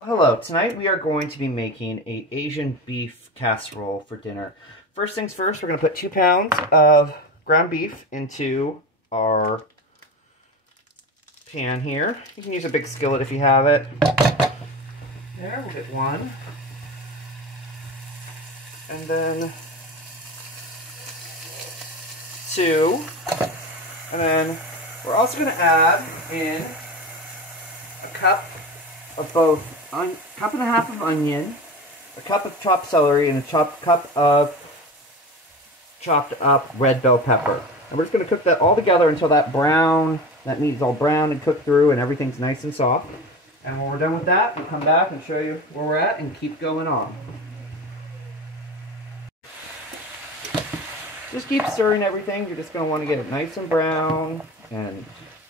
Hello, tonight we are going to be making a Asian beef casserole for dinner. First things first, we're going to put 2 pounds of ground beef into our pan here. You can use a big skillet if you have it. There, we'll get 1. And then 2. And then we're also going to add in a cup of both cup and a half of onion, a cup of chopped celery, and a cup of chopped up red bell pepper. And we're just going to cook that all together until that meat is all brown and cooked through and everything's nice and soft. And when we're done with that, we'll come back and show you where we're at and keep going on. Just keep stirring everything. You're just going to want to get it nice and brown and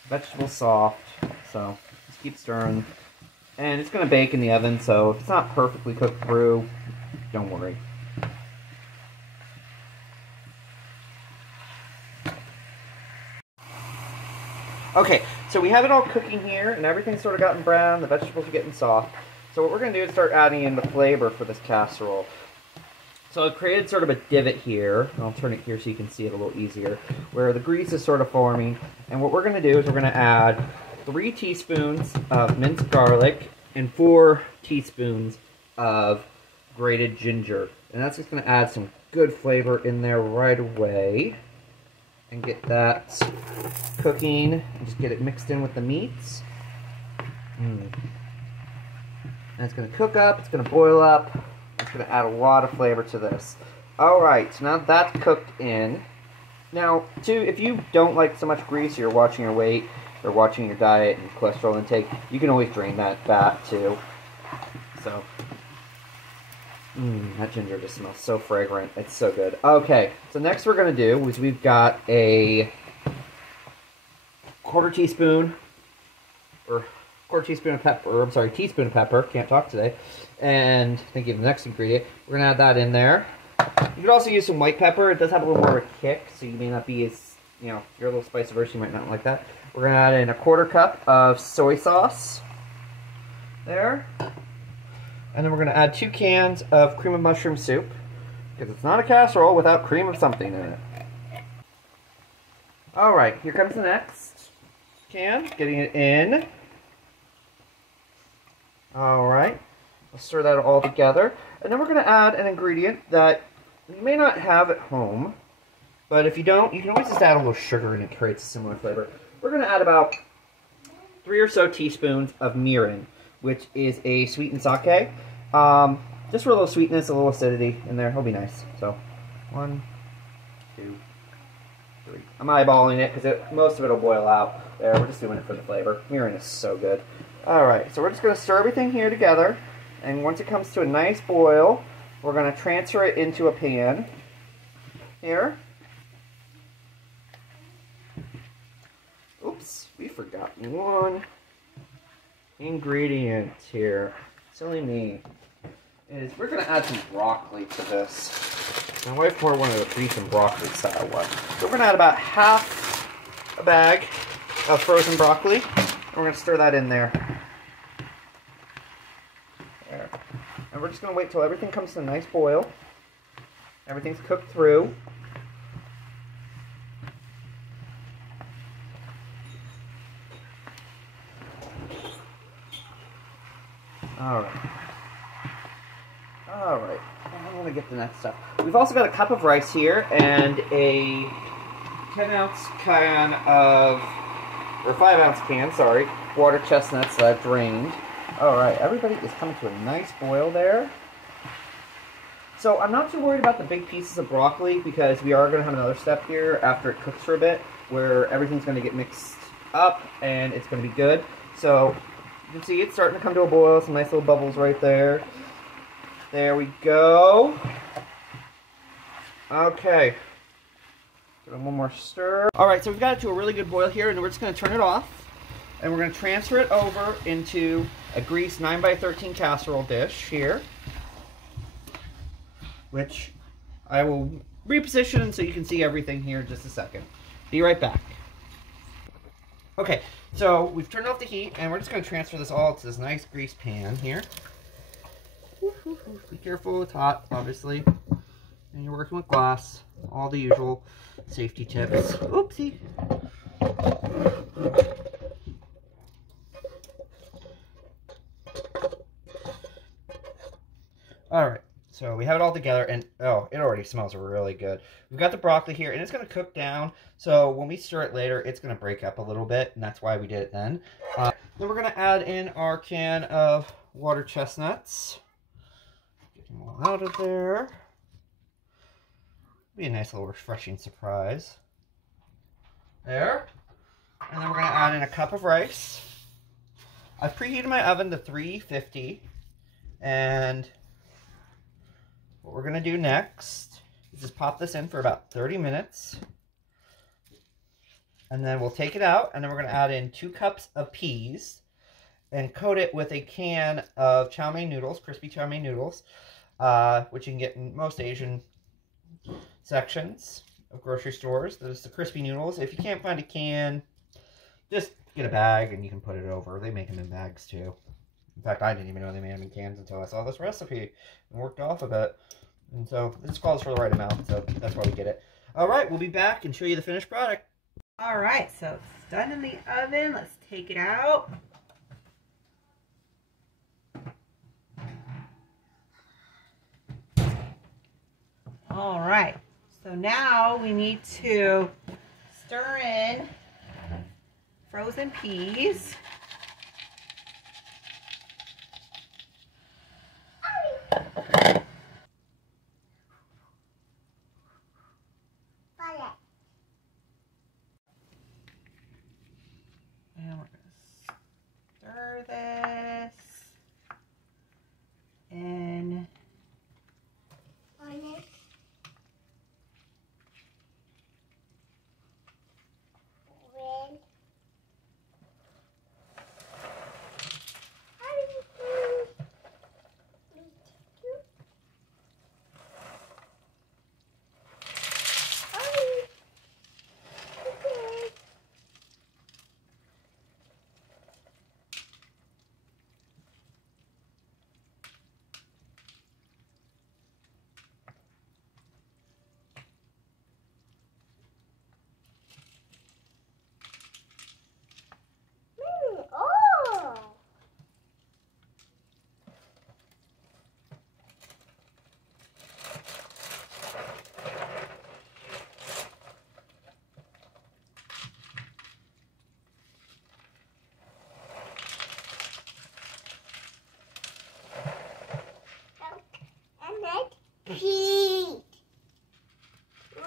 vegetables soft. So just keep stirring. And it's going to bake in the oven, so if it's not perfectly cooked through, don't worry. Okay, so we have it all cooking here, and everything's sort of gotten brown, the vegetables are getting soft. So what we're going to do is start adding in the flavor for this casserole. So I've created sort of a divot here, and I'll turn it here so you can see it a little easier, where the grease is sort of forming. And what we're going to do is we're going to add 3 teaspoons of minced garlic and 4 teaspoons of grated ginger. And that's just going to add some good flavor in there right away. And get that cooking and just get it mixed in with the meats. And it's going to cook up, it's going to boil up. It's going to add a lot of flavor to this. Alright, so now that's cooked in. Now, if you don't like so much grease, you're watching your weight, or watching your diet and cholesterol intake, you can always drain that fat too. So, that ginger just smells so fragrant. It's so good. Okay, so next we're going to do is we've got a teaspoon of pepper, teaspoon of pepper, can't talk today, and thinking of the next ingredient, we're going to add that in there. You could also use some white pepper. It does have a little more of a kick, so you may not be as, you're a little spicy version, you might not like that. We're going to add in a 1/4 cup of soy sauce. There. And then we're going to add 2 cans of cream of mushroom soup, because it's not a casserole without cream of something in it. Alright, here comes the next can. Getting it in. Alright. Let's stir that all together. And then we're going to add an ingredient that you may not have at home, but if you don't, you can always just add a little sugar and it creates a similar flavor. We're going to add about 3 or so teaspoons of mirin, which is a sweetened sake. Just for a little sweetness, a little acidity in there. It'll be nice. So, 1, 2, 3. I'm eyeballing it because most of it will boil out. There, we're just doing it for the flavor. Mirin is so good. Alright, so we're just going to stir everything here together. And once it comes to a nice boil, we're going to transfer it into a pan. Here. Oops, we forgot one ingredient here. Silly me. We're going to add some broccoli to this. My wife more wanted a beef and broccoli style one. So we're going to add about half a bag of frozen broccoli. And we're going to stir that in there. There. And we're just going to wait till everything comes to a nice boil. Everything's cooked through. Alright, I'm going to get the next stuff. We've also got a cup of rice here and a 10-ounce can of, or 5-ounce can, sorry, water chestnuts that I've drained. Alright, everybody is coming to a nice boil there. So I'm not too worried about the big pieces of broccoli because we are going to have another step here after it cooks for a bit where everything's going to get mixed up and it's going to be good. So you can see it's starting to come to a boil, some nice little bubbles right there. There we go. Okay. Give it one more stir. Alright, so we've got it to a really good boil here, and we're just going to turn it off. And we're going to transfer it over into a greased 9x13 casserole dish here. Which I will reposition so you can see everything here in just a second. Be right back. Okay, so we've turned off the heat, and we're just going to transfer this all to this nice grease pan here. Be careful, it's hot, obviously. And you're working with glass. All the usual safety tips. Oopsie. Alright, so we have it all together, and oh, it already smells really good. We've got the broccoli here, and it's going to cook down, so when we stir it later, it's going to break up a little bit, and that's why we did it then. Then we're going to add in our can of water chestnuts. Get them all out of there. Be a nice little refreshing surprise. There. And then we're going to add in a cup of rice. I've preheated my oven to 350, and what we're going to do next is just pop this in for about 30 minutes. And then we'll take it out, and then we're going to add in 2 cups of peas and coat it with a can of chow mein noodles, crispy chow mein noodles, which you can get in most Asian sections of grocery stores. There's the crispy noodles. If you can't find a can, just get a bag and you can put it over. They make them in bags too. In fact, I didn't even know they made them in cans until I saw this recipe and worked off of it. And so this calls for the right amount, so that's why we get it. All right, we'll be back and show you the finished product. All right, so it's done in the oven. Let's take it out. All right, so now we need to stir in frozen peas. And we're going to stir this in.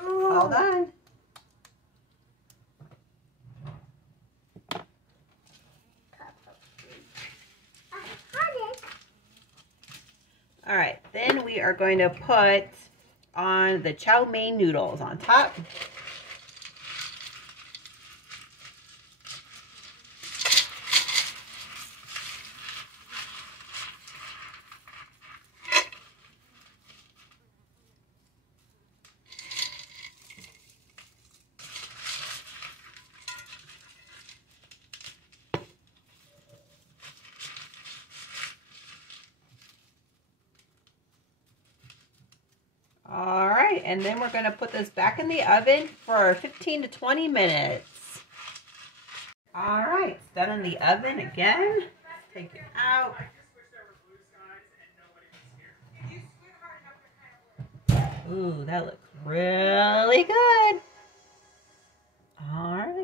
All done. All right, then we are going to put on the chow mein noodles on top. All right, and then we're going to put this back in the oven for 15 to 20 minutes. All right, it's done in the oven again. Let's take it out. Ooh, that looks really good. All right.